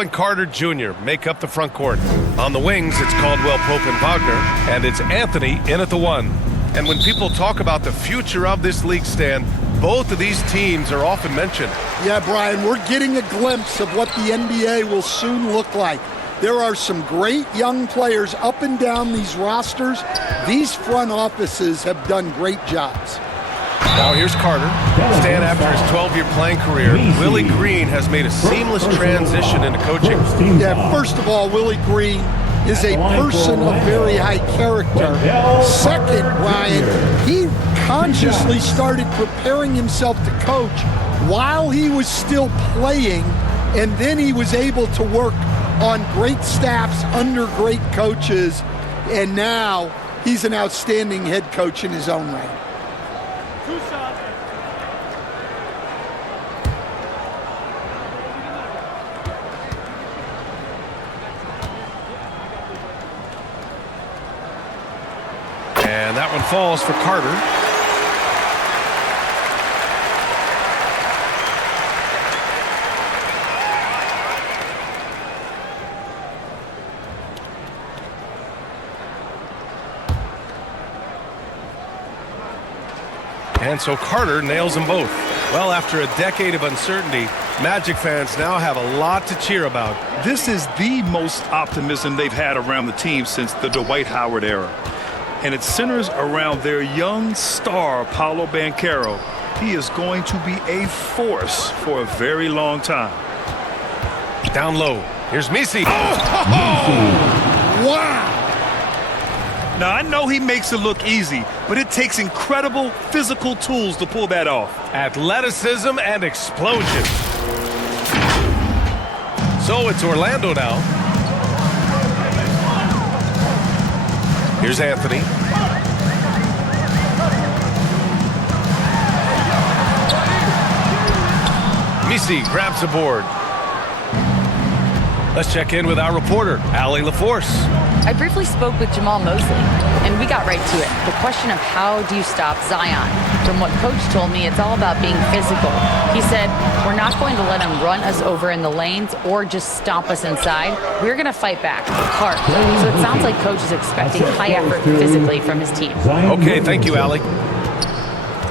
And Carter Jr. make up the front court. On the wings, it's Caldwell Pope and Wagner, and it's Anthony in at the 1. And when people talk about the future of this league, Stan, both of these teams are often mentioned. Yeah, Brian, we're getting a glimpse of what the NBA will soon look like. There are some great young players up and down these rosters. These front offices have done great jobs. Now here's Carter. Stan, after his 12-year playing career, Willie Green has made a seamless transition into coaching. Yeah, first of all, Willie Green is a person of very high character. Second, Ryan, he consciously started preparing himself to coach while he was still playing, and then he was able to work on great staffs under great coaches, and now he's an outstanding head coach in his own right. And that one falls for Carter. And so Carter nails them both. Well, after a decade of uncertainty, Magic fans now have a lot to cheer about. This is the most optimism they've had around the team since the Dwight Howard era. And it centers around their young star, Paolo Banchero. He is going to be a force for a very long time. Down low. Here's Misi. Wow! Now, I know he makes it look easy, but it takes incredible physical tools to pull that off. Athleticism and explosion. So it's Orlando now. Here's Anthony. Misi grabs the board. Let's check in with our reporter, Allie LaForce. I briefly spoke with Jamal Mosley, and we got right to it. The question of how do you stop Zion? From what Coach told me, it's all about being physical. He said, we're not going to let him run us over in the lanes or just stomp us inside. We're going to fight back hard. So it sounds like Coach is expecting high effort physically from his team. Okay, thank you, Allie.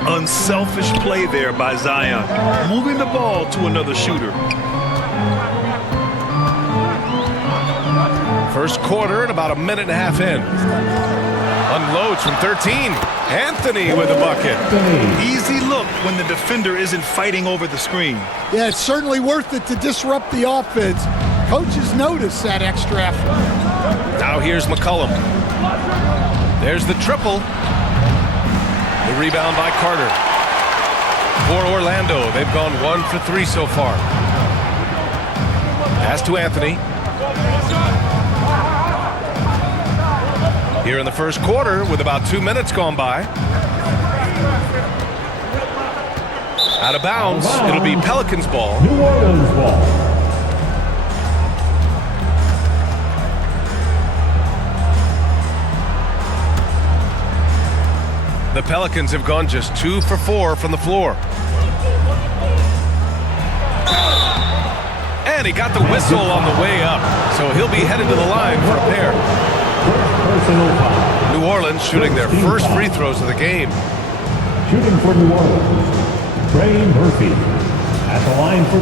Unselfish play there by Zion, moving the ball to another shooter. First quarter and about a minute and a half in. Unloads from 13. Anthony with a bucket. Easy look when the defender isn't fighting over the screen. Yeah, it's certainly worth it to disrupt the offense. Coaches notice that extra effort. Now here's McCollum. There's the triple. The rebound by Carter. For Orlando, they've gone 1 for 3 so far. Pass to Anthony. Here in the first quarter with about 2 minutes gone by. Out of bounds. It'll be Pelicans ball. New Orleans ball. The Pelicans have gone just 2 for 4 from the floor. And he got the whistle on the way up, so he'll be headed to the line for a pair. New Orleans shooting their first free throws of the game. Shooting for New Orleans, Trey Murphy at the line for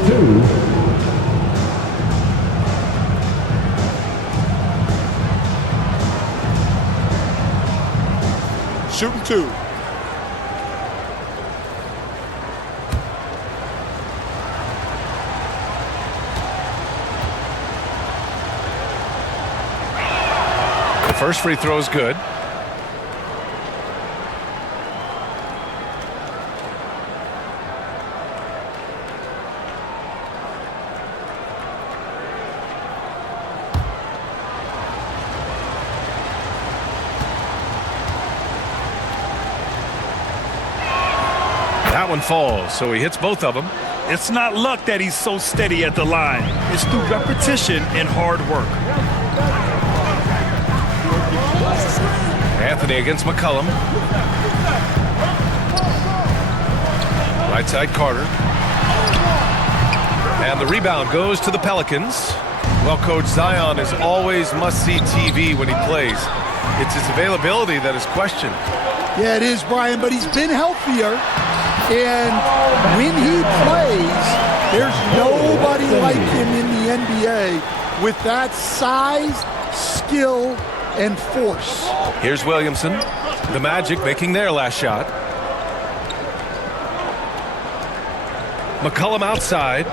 2. Shooting 2. First free throw is good. That one falls, so he hits both of them. It's not luck that he's so steady at the line. It's through repetition and hard work. Anthony against McCollum. Right side Carter. And the rebound goes to the Pelicans. Well, Coach, Zion is always must-see TV when he plays. It's his availability that is questioned. Yeah, it is, Brian, but he's been healthier. And when he plays, there's nobody like him in the NBA with that size, skill, and force. Here's Williamson. The Magic making their last shot. McCollum outside.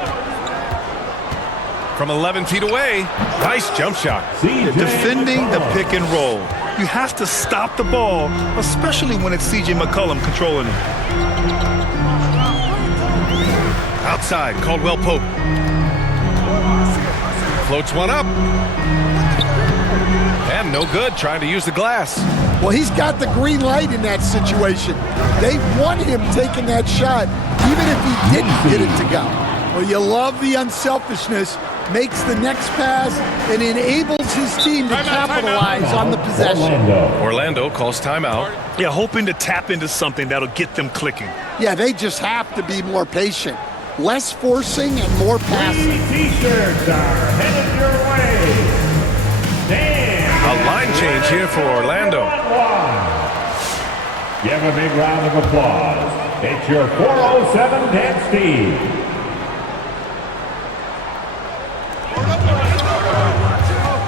From 11 feet away. Nice jump shot. Defending the pick and roll. You have to stop the ball, especially when it's C.J. McCollum controlling it. Outside, Caldwell Pope. Floats one up. And no good, trying to use the glass. Well, he's got the green light in that situation. They want him taking that shot, even if he didn't get it to go. Well, you love the unselfishness, makes the next pass, and enables his team to capitalize on the possession. Orlando calls timeout. Yeah, hoping to tap into something that'll get them clicking. Yeah, they just have to be more patient. Less forcing and more passing. T-shirts are headed your way. A line change here for Orlando. Give a big round of applause. It's your 407 Dan Steve.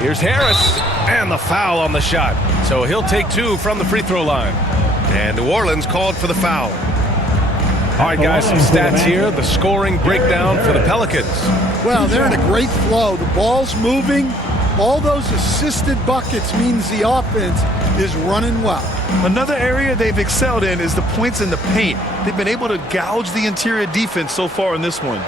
Here's Harris, and the foul on the shot. So he'll take two from the free throw line. And New Orleans called for the foul. All right, guys, some stats here. The scoring breakdown for the Pelicans. Well, they're in a great flow. The ball's moving. All those assisted buckets means the offense is running well. Another area they've excelled in is the points in the paint. They've been able to gouge the interior defense so far in this one.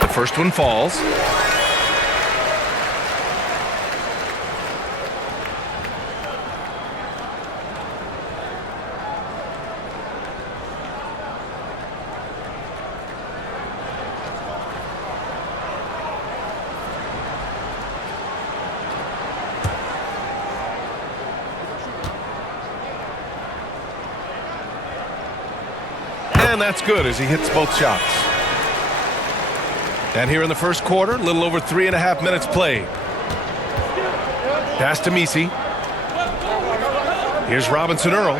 The first one falls. And that's good as he hits both shots. And here in the first quarter, a little over 3.5 minutes played. Pass to Misi. Here's Robinson Earl.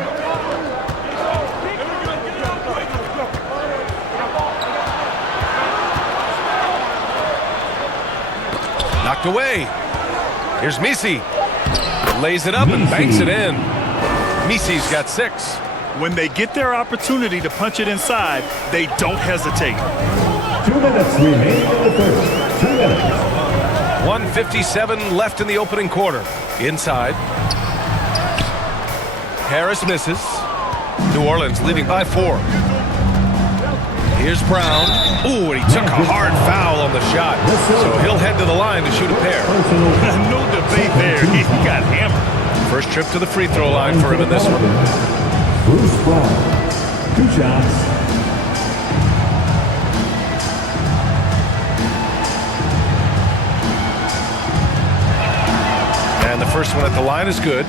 Knocked away. Here's Misi. Lays it up and banks it in. Misi's got 6. When they get their opportunity to punch it inside, they don't hesitate. 2 minutes remaining in the first. 2 minutes. 1:57 left in the opening quarter. Inside. Harris misses. New Orleans leading by 4. Here's Brown. Ooh, and he took a hard foul on the shot. So he'll head to the line to shoot a pair. No debate there. He got hammered. First trip to the free throw line for him in this one. Bruce Brown. 2 shots. And the first one at the line is good.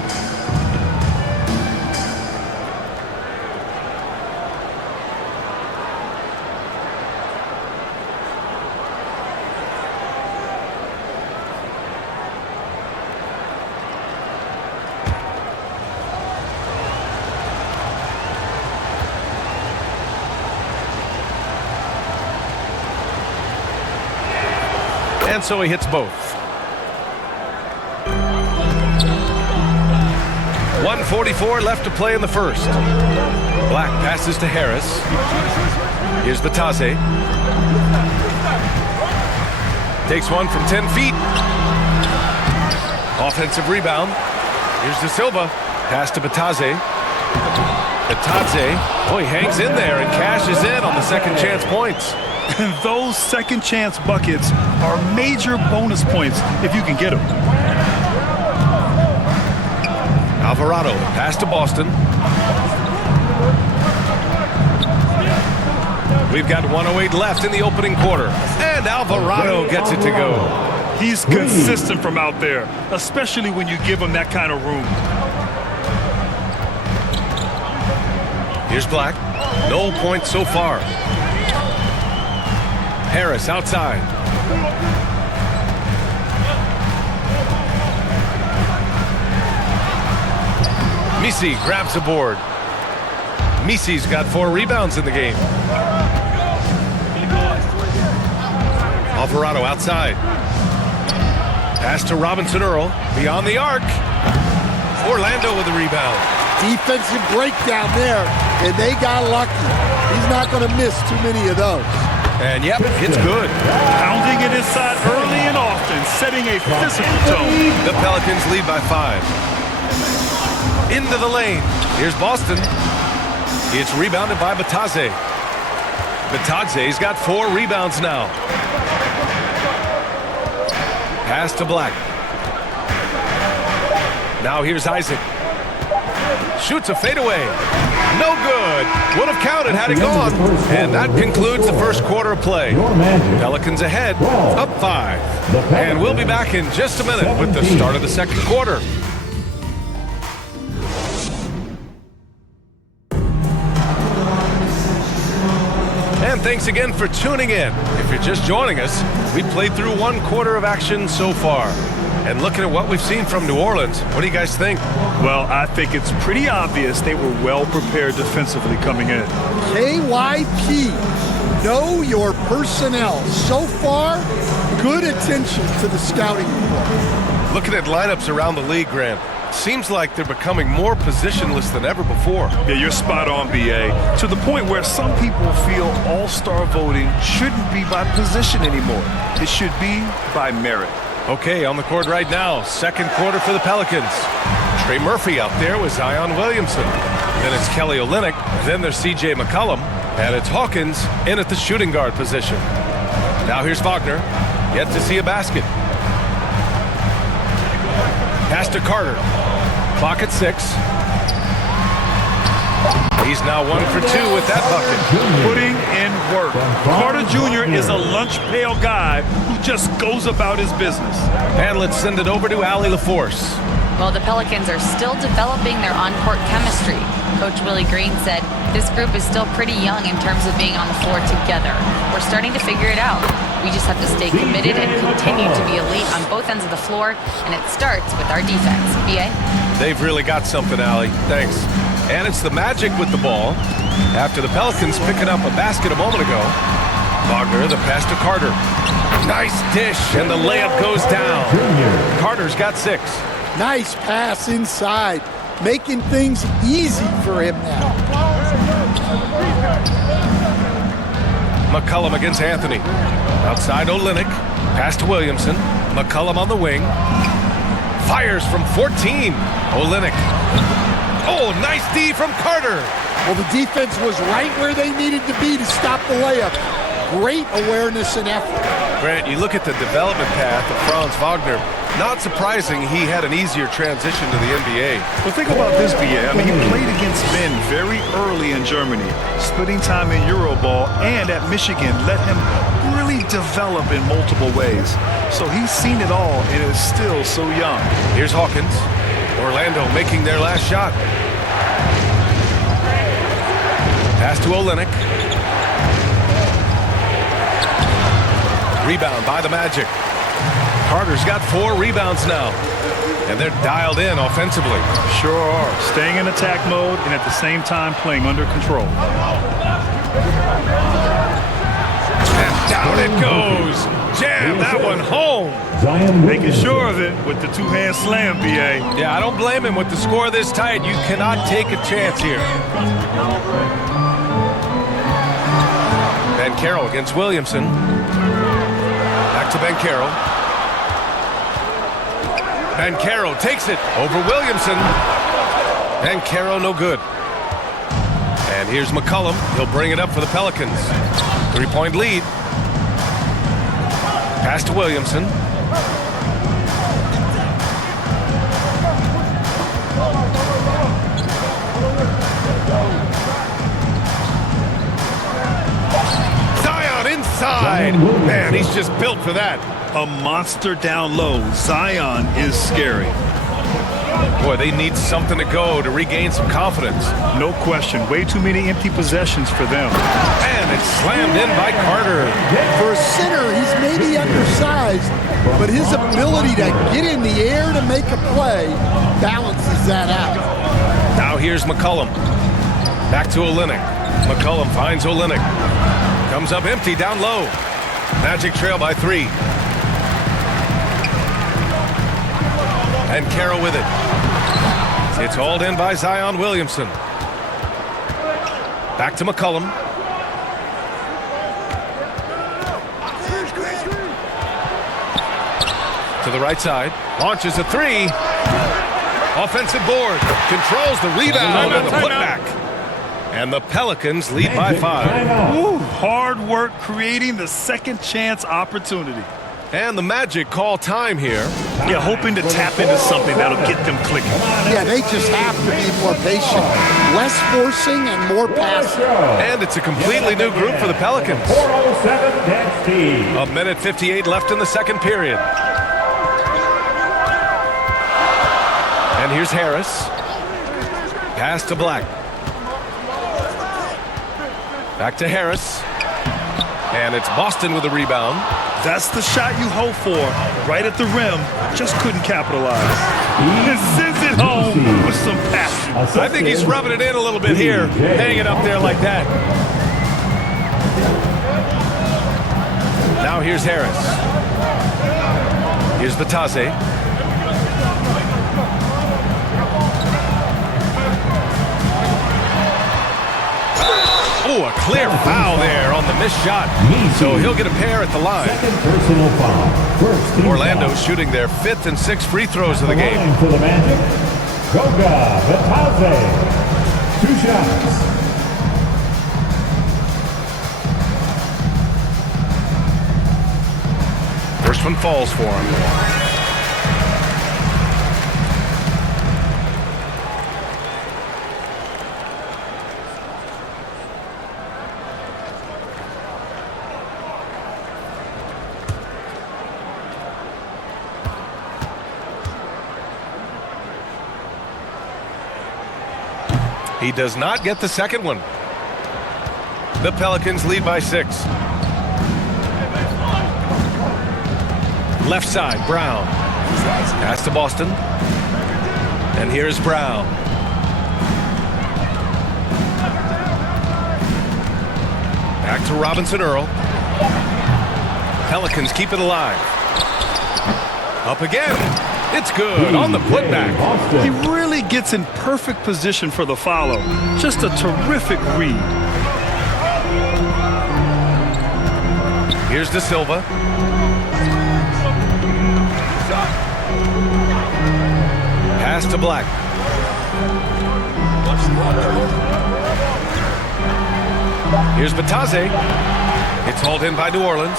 And so he hits both. 1:44 left to play in the first. Black passes to Harris. Here's Batase. Takes one from 10 feet. Offensive rebound. Here's De Silva. Pass to Batase. Batase. Oh, he hangs in there and cashes in on the second chance points. Those second chance buckets are major bonus points if you can get them. Alvarado, pass to Boston. We've got 1:08 left in the opening quarter. And Alvarado gets it to go. He's consistent from out there, especially when you give him that kind of room. Here's Black. No points so far. Harris outside. Misi grabs the board. Misi's got 4 rebounds in the game. Alvarado outside. Pass to Robinson Earl. Beyond the arc. Orlando with the rebound. Defensive breakdown there, and they got lucky. He's not going to miss too many of those. And yep, it's good. Pounding it inside early and often, setting a physical tone. The Pelicans lead by 5. Into the lane. Here's Boston. It's rebounded by Batadze. Batadze's got 4 rebounds now. Pass to Black. Now here's Isaac. Shoots a fadeaway. No good. Would have counted had it gone. And that concludes the first quarter of play. Pelicans ahead, up 5. And we'll be back in just a minute with the start of the second quarter. And thanks again for tuning in. If you're just joining us, we played through 1 quarter of action so far. And looking at what we've seen from New Orleans, what do you guys think? Well, I think it's pretty obvious they were well prepared defensively coming in. KYP, know your personnel. So far, good attention to the scouting report. Looking at lineups around the league, Grant, seems like they're becoming more positionless than ever before. Yeah, you're spot on, BA. To the point where some people feel all-star voting shouldn't be by position anymore. It should be by merit. Okay, on the court right now, second quarter for the Pelicans. Trey Murphy out there with Zion Williamson. Then it's Kelly Olynyk. Then there's C.J. McCollum. And it's Hawkins in at the shooting guard position. Now here's Wagner. Yet to see a basket. Pass to Carter. Clock at 6. He's now 1 for 2 with that bucket. Putting in work. Carter Jr. is a lunch pail guy who just goes about his business. And let's send it over to Allie LaForce. Well, the Pelicans are still developing their on-court chemistry. Coach Willie Green said this group is still pretty young in terms of being on the floor together. We're starting to figure it out. We just have to stay committed and continue to be elite on both ends of the floor, and it starts with our defense. B.A.? They've really got something, Allie. Thanks. And it's the Magic with the ball. After the Pelicans picking up a basket a moment ago. Wagner, the pass to Carter. Nice dish, and the layup goes down. Carter's got 6. Nice pass inside, making things easy for him now. McCollum against Anthony. Outside Olynyk. Pass to Williamson. McCollum on the wing. Fires from 14. Olynyk. Oh, nice D from Carter. Well, the defense was right where they needed to be to stop the layup. Great awareness and effort. Grant, you look at the development path of Franz Wagner. Not surprising he had an easier transition to the NBA. Well, think about this, BA. I mean, he played against men very early in Germany, splitting time in Euroball, and at Michigan let him really develop in multiple ways. So he's seen it all and is still so young. Here's Hawkins. Orlando making their last shot. Pass to Olynyk. Rebound by the Magic. Carter's got 4 rebounds now. And they're dialed in offensively. Sure are. Staying in attack mode and at the same time playing under control. And down it goes. Jam that one home. Making sure of it with the two-hand slam, BA. Yeah, I don't blame him with the score this tight. You cannot take a chance here. Banchero against Williamson. Back to Banchero. Banchero takes it over Williamson. Banchero no good. And here's McCollum. He'll bring it up for the Pelicans. 3-point lead. Pass to Williamson. Zion inside. Man, he's just built for that. A monster down low. Zion is scary. Boy, they need something to go to regain some confidence. No question. Way too many empty possessions for them. And it's slammed in by Carter. For a center, he's maybe undersized, but his ability to get in the air to make a play balances that out. Now here's McCollum. Back to Olynyk. McCollum finds Olynyk. Comes up empty down low. Magic trail by 3. And Carroll with it. It's hauled in by Zion Williamson. Back to McCollum. To the right side. Launches a 3. Offensive board. Controls the rebound and the putback. And the Pelicans lead by 5. Ooh, hard work creating the second chance opportunity. And the Magic call time here. Yeah, hoping to tap into something that'll get them clicking. Yeah, they just have to be more patient. Less forcing and more passing. And it's a completely new group for the Pelicans. 4:07 next team. A minute 58 left in the second period. And here's Harris. Pass to Black. Back to Harris. And it's Boston with the rebound. That's the shot you hope for. Right at the rim. Just couldn't capitalize. He sends it home with some passion. I think he's rubbing it in a little bit here. Hanging it up there like that. Now here's Harris. Here's Batase. Oh, a clear foul there on the missed shot. So he'll get a pair at the line. Second personal foul. First team Orlando foul. shooting their 5th and 6th free throws of the game. Line for the Magic. Goga Batase. 2 shots. First one falls for him. He does not get the second one. The Pelicans lead by 6. Left side, Brown. Pass to Boston. And here's Brown. Back to Robinson Earl. Pelicans keep it alive. Up again. It's good on the putback. He really gets in perfect position for the follow. Just a terrific read. Here's De Silva. Pass to Black. Here's Batase. It's hauled in by New Orleans.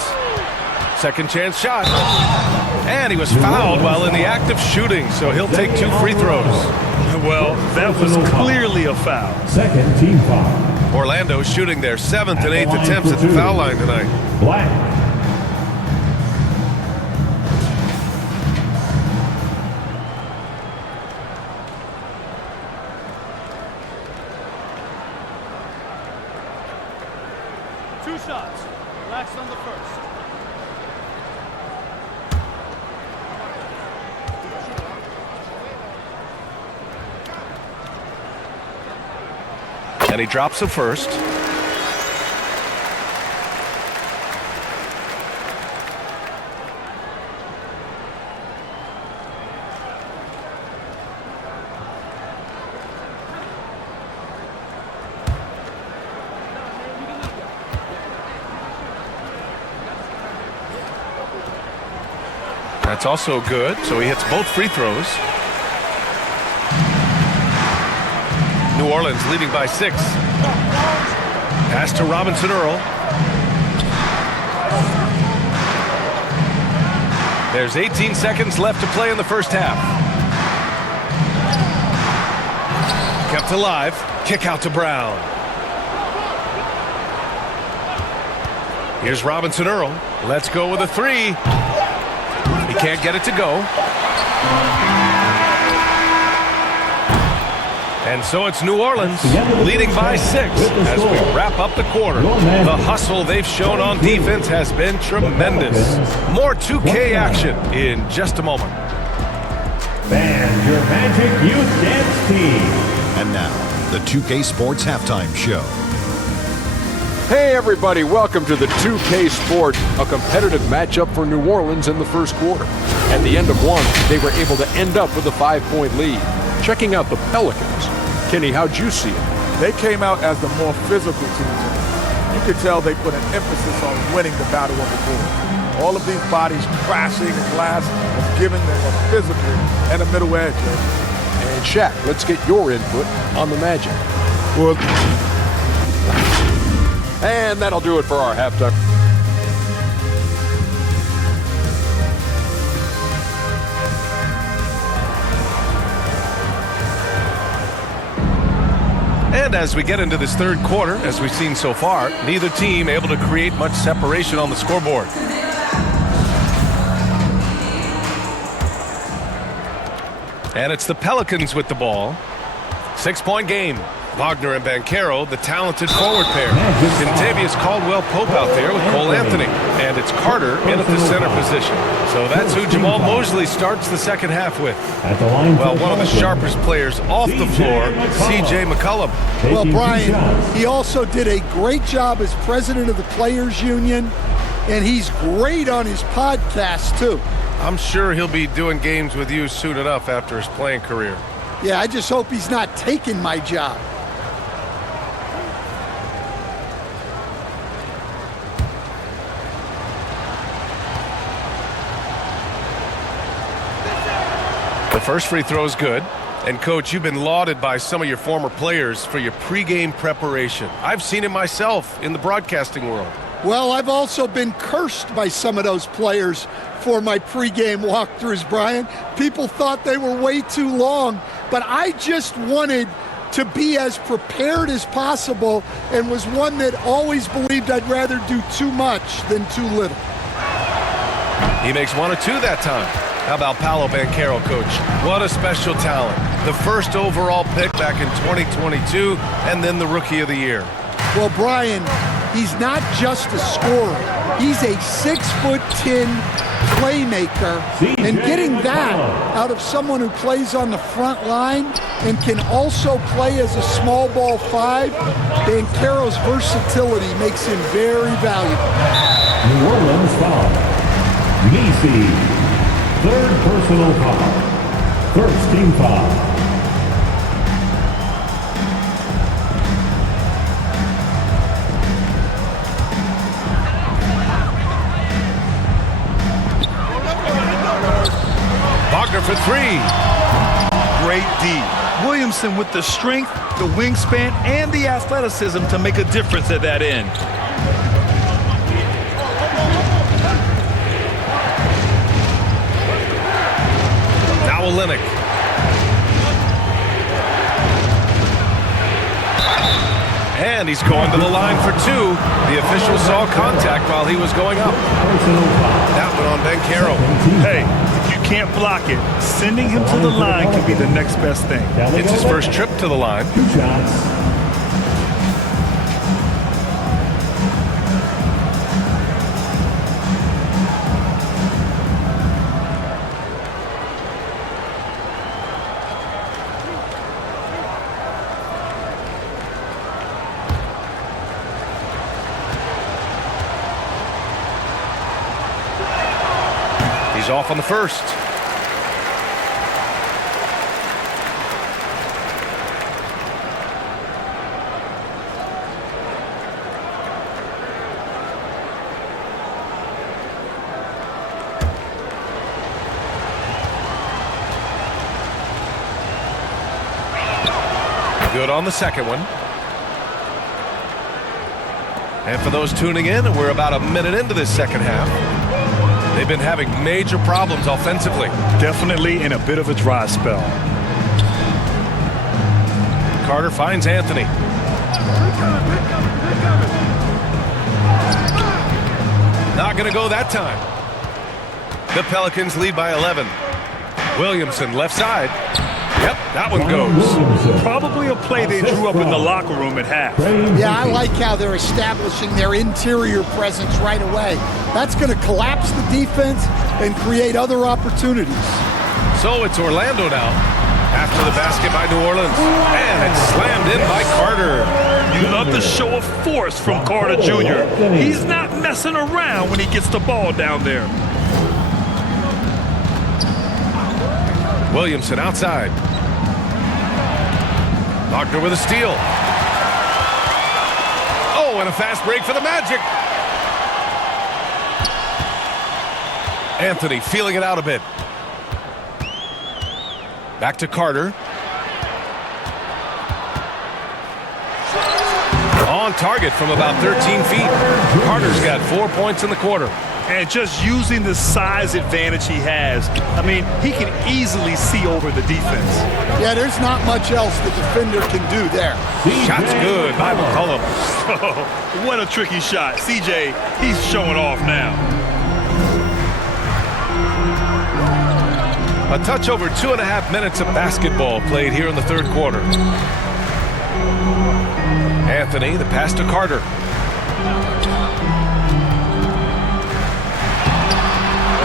Second chance shot. And he was fouled while in the act of shooting, so he'll take 2 free throws. Well, that was clearly a foul. Second team foul. Orlando shooting their 7th and 8th attempts at the foul line tonight. Black. Two shots. Relax on the first. And he drops the first. That's also good, so he hits both free throws. New Orleans leading by 6. Pass to Robinson Earl. There's 18 seconds left to play in the first half. Kept alive. Kick out to Brown. Here's Robinson Earl. Let's go with a 3. He can't get it to go. And so it's New Orleans leading by 6 as we wrap up the quarter. The hustle they've shown on defense has been tremendous. More 2K action in just a moment. And your Magic Youth Dance Team. And now, the 2K Sports Halftime Show. Hey everybody, welcome to the 2K Sports, a competitive matchup for New Orleans in the first quarter. At the end of one, they were able to end up with a 5-point lead. Checking out the Pelicans. Kenny, how'd you see it? They came out as the more physical team tonight. You could tell they put an emphasis on winning the battle of the board. All of these bodies crashing and glass was giving them a physical and a middle edge. And Shaq, let's get your input on the Magic. Well, and that'll do it for our halftime. And as we get into this third quarter, as we've seen so far, neither team able to create much separation on the scoreboard. And it's the Pelicans with the ball. 6-point game. Wagner and Banchero, the talented forward pair. Contavious Caldwell-Pope out there with Cole Anthony. And it's Carter in at the center position. So that's who Jamal Mosley starts the second half with. Well, one of the sharpest players off the floor, C.J. McCollum. Well, Brian, he also did a great job as president of the Players Union, and he's great on his podcast, too. I'm sure he'll be doing games with you soon enough after his playing career. Yeah, I just hope he's not taking my job. The first free throw is good. And, Coach, you've been lauded by some of your former players for your pregame preparation. I've seen it myself in the broadcasting world. Well, I've also been cursed by some of those players for my pregame walkthroughs, Brian. People thought they were way too long, but I just wanted to be as prepared as possible and was one that always believed I'd rather do too much than too little. He makes 1 or 2 that time. How about Paolo Banchero, Coach? What a special talent. The first overall pick back in 2022, and then the Rookie of the Year. Well, Brian, he's not just a scorer. He's a 6'10" playmaker, and getting that out of someone who plays on the front line and can also play as a small ball 5, Banchero's versatility makes him very valuable. New Orleans foul. Macy. Third personal foul. First team foul. Wagner for 3. Great D. Williamson with the strength, the wingspan, and the athleticism to make a difference at that end. Olenek. And he's going to the line for 2. The official saw contact while he was going up. That one on Banchero. Hey, if you can't block it, sending him to the line can be the next best thing. It's his first trip to the line. 2 shots. He's off on the first. Good on the second one. And for those tuning in, we're about a minute into this second half. They've been having major problems offensively. Definitely in a bit of a dry spell. Carter finds Anthony. Not going to go that time. The Pelicans lead by 11. Williamson left side. Yep, That one goes. Probably a play they drew up in the locker room at half. Yeah, I like how they're establishing their interior presence right away. That's going to collapse the defense and create other opportunities. So it's Orlando now. After the basket by New Orleans. And it's slammed in by Carter. You love the show of force from Carter Jr. He's not messing around when he gets the ball down there. Williamson outside. Wagner with a steal. Oh, and a fast break for the Magic. Anthony feeling it out a bit. Back to Carter. On target from about 13 feet. Carter's got 4 points in the quarter. And just using the size advantage he has, I mean, he can easily see over the defense. Yeah, there's not much else the defender can do there. Shot's good by McCollum. Oh, what a tricky shot. CJ, he's showing off now. A touch over 2.5 minutes of basketball played here in the third quarter. Anthony, the pass to Carter.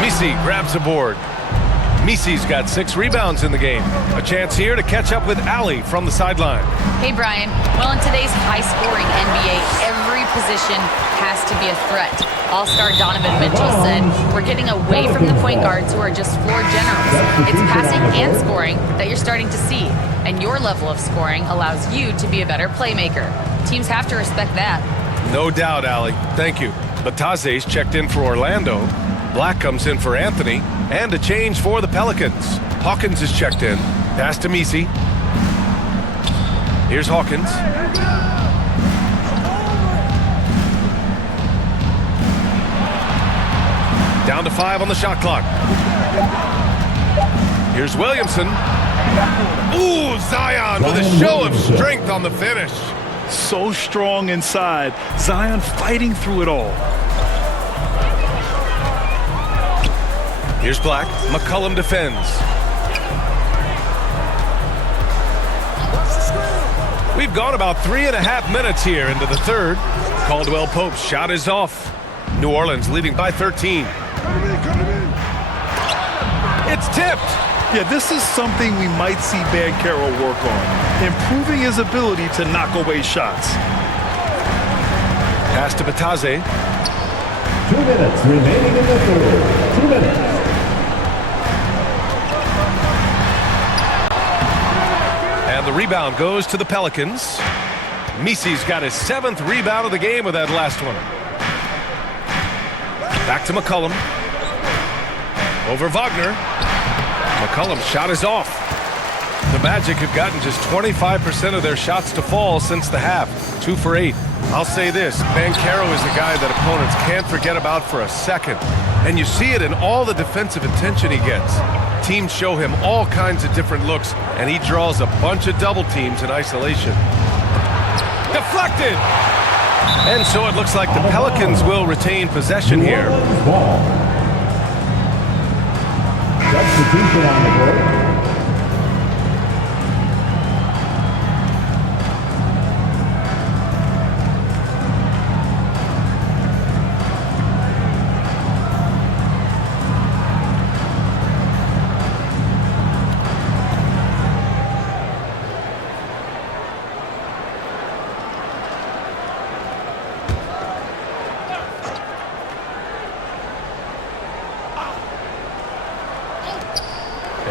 Misi grabs a board. Misi's got 6 rebounds in the game. A chance here to catch up with Allie from the sideline. Hey, Brian. Well, in today's high-scoring NBA, every position has to be a threat. All-star Donovan Mitchell said, we're getting away from the point guards who are just floor generals. It's passing and scoring that you're starting to see. And your level of scoring allows you to be a better playmaker. Teams have to respect that. No doubt, Allie. Thank you. Bataze's checked in for Orlando. Black comes in for Anthony, and a change for the Pelicans. Hawkins is checked in. Pass to Misi. Here's Hawkins. Down to 5 on the shot clock. Here's Williamson. Ooh, Zion with a show of strength on the finish. So strong inside. Zion fighting through it all. Here's Black. McCollum defends. We've gone about 3.5 minutes here into the third. Caldwell Pope's shot is off. New Orleans leading by 13. It's tipped. Yeah, this is something we might see Banchero work on. Improving his ability to knock away shots. Pass to Bataze. 2 minutes remaining in the third. 2 minutes. And the rebound goes to the Pelicans. Misi's got his 7th rebound of the game with that last one. Back to McCollum. Over Wagner. McCollum's shot is off. The Magic have gotten just 25% of their shots to fall since the half. 2 for 8. I'll say this, Banchero is the guy that opponents can't forget about for a second. And you see it in all the defensive attention he gets. Teams show him all kinds of different looks, and he draws a bunch of double teams in isolation. Deflected! And so it looks like the Pelicans will retain possession here. Substitution on the board.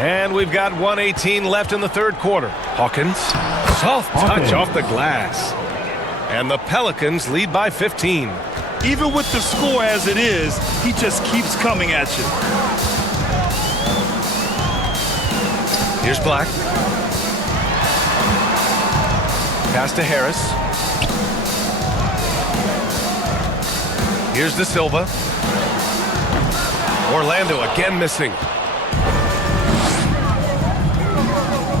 And we've got 1:18 left in the third quarter. Hawkins, soft touch off the glass. And the Pelicans lead by 15. Even with the score as it is, he just keeps coming at you. Here's Black. Pass to Harris. Here's De Silva. Orlando again missing.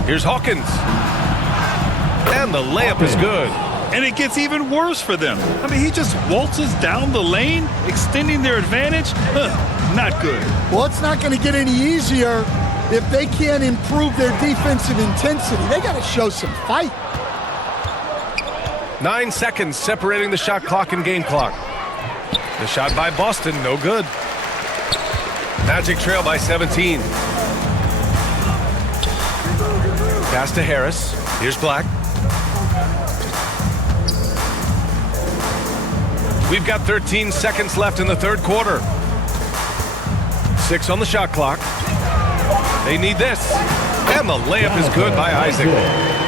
Here's Hawkins. And the layup is good. And it gets even worse for them. I mean, he just waltzes down the lane, extending their advantage. Not good. Well, it's not going to get any easier If they can't improve their defensive intensity, they got to show some fight. 9 seconds separating the shot clock and game clock. The shot by Boston, no good. Magic trail by 17. Pass to Harris. Here's Black. We've got 13 seconds left in the third quarter. 6 on the shot clock. They need this. And the layup is good by Isaac.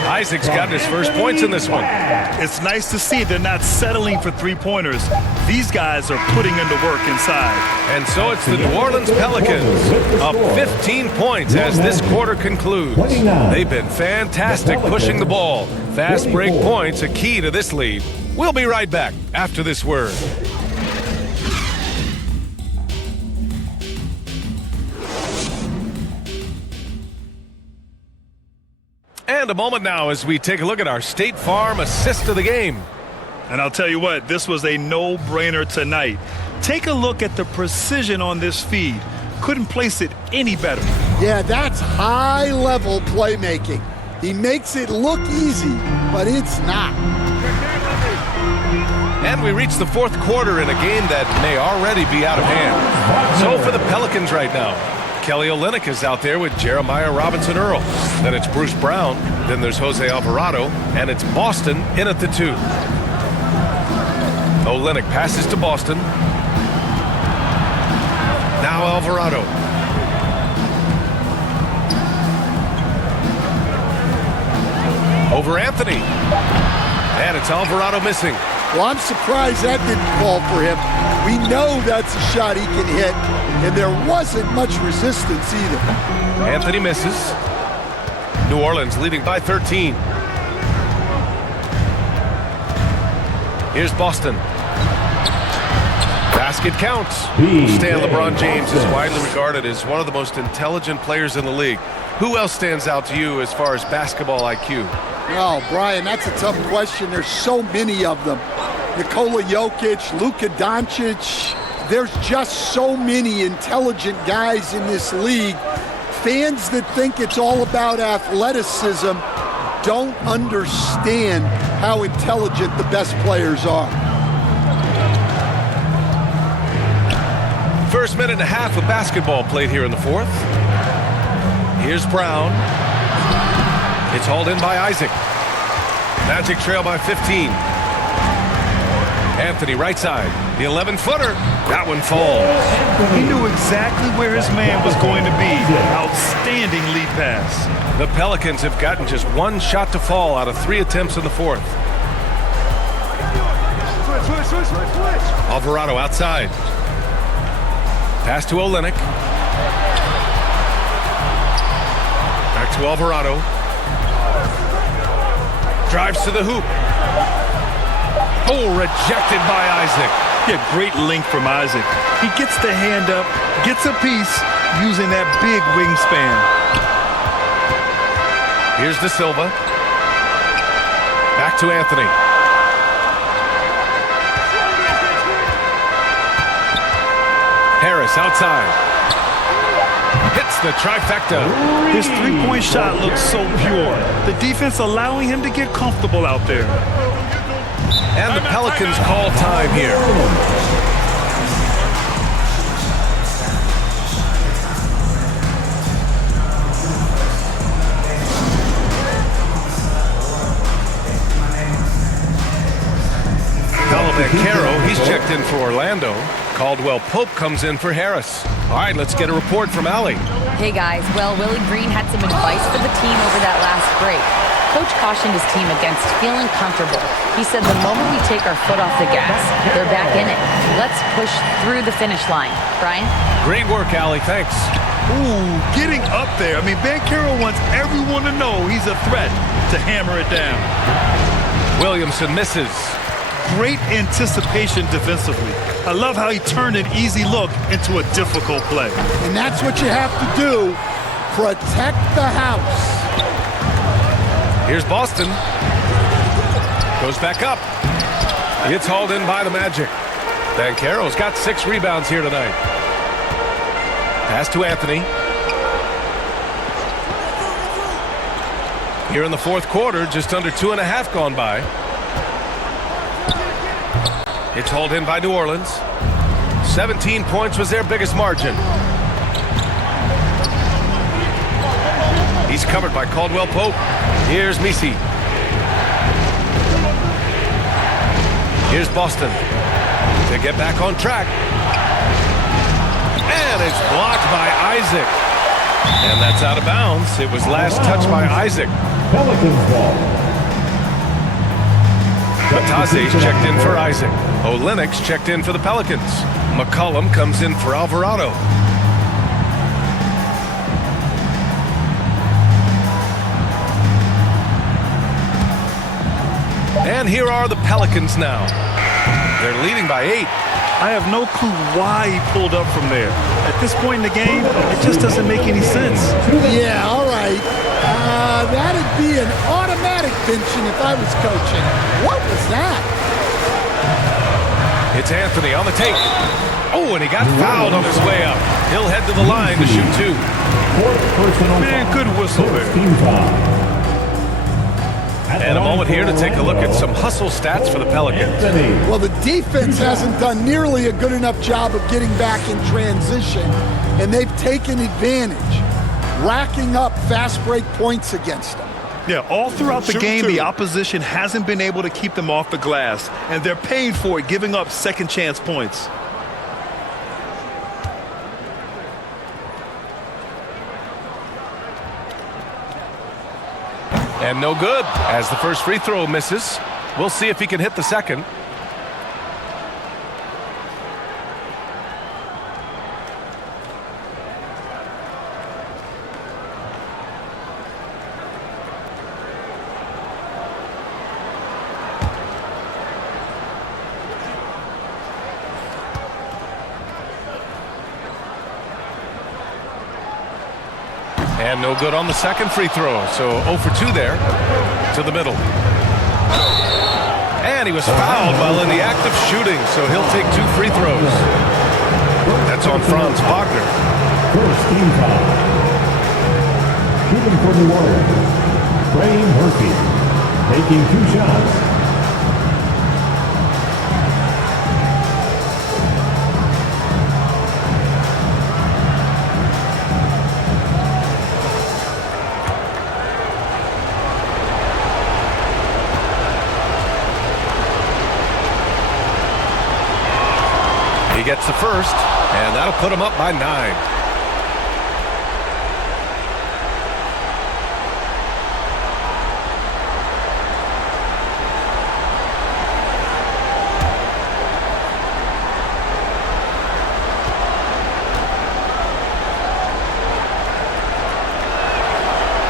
Isaac's gotten his first points in this one. It's nice to see they're not settling for three-pointers. These guys are putting in the work inside. And so it's the New Orleans Pelicans up 15 points as this quarter concludes. They've been fantastic pushing the ball. Fast break points, a key to this lead. We'll be right back after this word. And a moment now as we take a look at our State Farm assist of the game. And I'll tell you what, this was a no-brainer tonight. Take a look at the precision on this feed. Couldn't place it any better. Yeah, that's high-level playmaking. He makes it look easy, but it's not. And we reach the fourth quarter in a game that may already be out of hand. So for the Pelicans right now, Kelly Olynyk is out there with Jeremiah Robinson-Earl. Then it's Bruce Brown. Then there's Jose Alvarado. And it's Boston in at the 2. Olynyk passes to Boston. Now Alvarado. Over Anthony. And it's Alvarado missing. Well, I'm surprised that didn't fall for him. We know that's a shot he can hit, and there wasn't much resistance either. Anthony misses. New Orleans leading by 13. Here's Boston. Basket counts. Stan LeBron James is widely regarded as one of the most intelligent players in the league. Who else stands out to you as far as basketball IQ? Oh, Brian, that's a tough question. There's so many of them. Nikola Jokic, Luka Doncic. There's just so many intelligent guys in this league. Fans that think it's all about athleticism don't understand how intelligent the best players are. First minute and a half of basketball played here in the fourth. Here's Brown. It's hauled in by Isaac. Magic trail by 15. Anthony right side. The 11-footer. That one falls. He knew exactly where his man was going to be. Outstanding lead pass. The Pelicans have gotten just one shot to fall out of 3 attempts in the fourth. Alvarado outside. Pass to Olynyk. Back to Alvarado. Drives to the hoop. Oh, rejected by Isaac. Yeah, great link from Isaac. He gets the hand up, gets a piece using that big wingspan. Here's De Silva. Back to Anthony. Harris outside. Hits the trifecta. His three-point shot looks so pure. The defense allowing him to get comfortable out there. And the Pelicans call time here. Caro, he's checked in for Orlando. Caldwell Pope comes in for Harris. All right, let's get a report from Allie. Hey guys, well, Willie Green had some advice for the team over that last break. Coach cautioned his team against feeling comfortable. He said the moment we take our foot off the gas, they're back in it. Let's push through the finish line. Brian? Great work, Allie. Thanks. Ooh, getting up there. I mean, Caro wants everyone to know he's a threat to hammer it down. Williamson misses. Great anticipation defensively. I love how he turned an easy look into a difficult play. And that's what you have to do. Protect the house. Here's Boston. Goes back up. It's hauled in by the Magic. Banchero's got 6 rebounds here tonight. Pass to Anthony. Here in the fourth quarter, just under 2.5 gone by. It's hauled in by New Orleans. 17 points was their biggest margin. He's covered by Caldwell Pope. Here's Misi. Here's Boston to get back on track. And it's blocked by Isaac. And that's out of bounds. It was last touched by Isaac. Pelicans ball. Bataze checked in for Isaac. Olenix checked in for the Pelicans. McCollum comes in for Alvarado. And here are the Pelicans now. They're leading by 8. I have no clue why he pulled up from there. At this point in the game, it just doesn't make any sense. Yeah, all right. That'd be an automatic benching if I was coaching. What was that? It's Anthony on the take. Oh, and he got fouled on his way up. He'll head to the line to shoot 2. Man, good whistle there. And a moment here to take a look at some hustle stats for the Pelicans. Well, the defense hasn't done nearly a good enough job of getting back in transition, and they've taken advantage, racking up fast break points against them. Yeah, all throughout the game, the opposition hasn't been able to keep them off the glass, and they're paying for it, giving up second chance points. And no good, as the first free throw misses. We'll see if he can hit the second. And no good on the second free throw. So 0 for 2 there to the middle. And he was fouled while in the act of shooting, so he'll take 2 free throws. That's on Franz Wagner. First team foul. Shooting for New Orleans. Brain Murphy. Taking 2 shots. He gets the first, and that'll put him up by 9.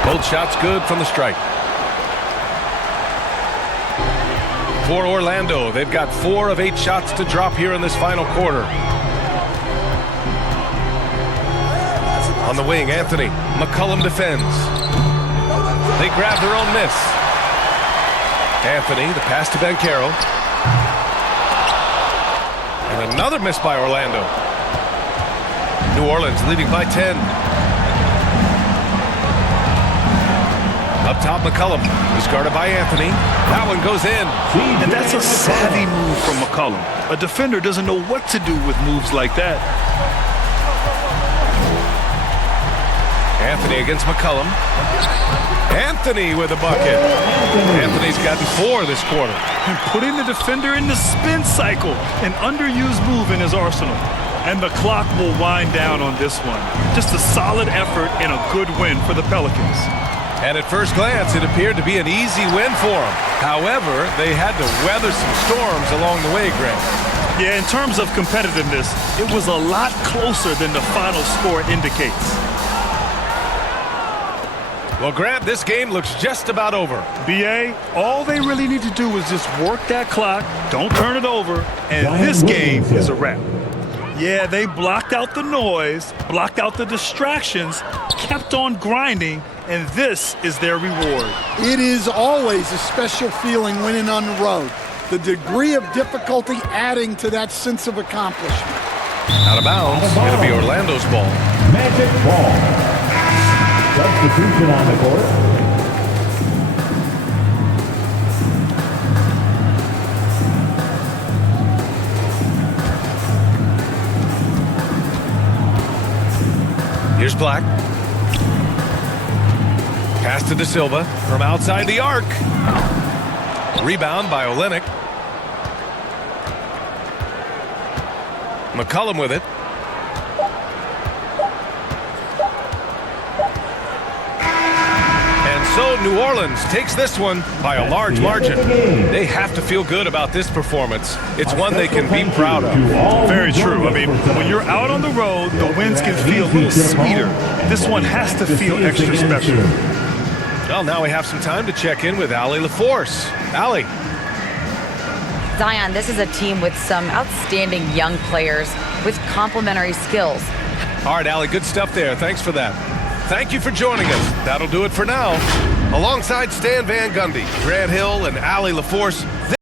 Both shots good from the strike. For Orlando, they've got 4 of 8 shots to drop here in this final quarter. On the wing, Anthony. McCollum defends. They grab their own miss. Anthony, the pass to Banchero. And another miss by Orlando. New Orleans leading by 10. Up top, McCollum is guarded by Anthony. That one goes in. And that's a savvy move from McCollum. A defender doesn't know what to do with moves like that. Anthony against McCollum. Anthony with a bucket. Anthony's gotten 4 this quarter. And putting the defender in the spin cycle, an underused move in his arsenal. And the clock will wind down on this one. Just a solid effort and a good win for the Pelicans. And at first glance, it appeared to be an easy win for them. However, they had to weather some storms along the way, Greg. Yeah, in terms of competitiveness, it was a lot closer than the final score indicates. Well, Grant, this game looks just about over. BA, all they really need to do is just work that clock, don't turn it over, and this game is a wrap. Yeah, they blocked out the noise, blocked out the distractions, kept on grinding, and this is their reward. It is always a special feeling winning on the road. The degree of difficulty adding to that sense of accomplishment. Out of bounds. It'll be Orlando's ball. Magic ball. Substitution on the court. black. Pass to De Silva from outside the arc. Rebound by Olynyk. McCollum with it. And so New Orleans takes this one by a large margin. They have to feel good about this performance. It's one they can be proud of. Very true. I mean, when you're out on the road, the wins can feel a little sweeter. This one has to feel extra special. Well, now we have some time to check in with Allie LaForce. Allie. Zion, this is a team with some outstanding young players with complementary skills. All right, Allie, good stuff there. Thanks for that. Thank you for joining us. That'll do it for now. Alongside Stan Van Gundy, Grant Hill, and Allie LaForce,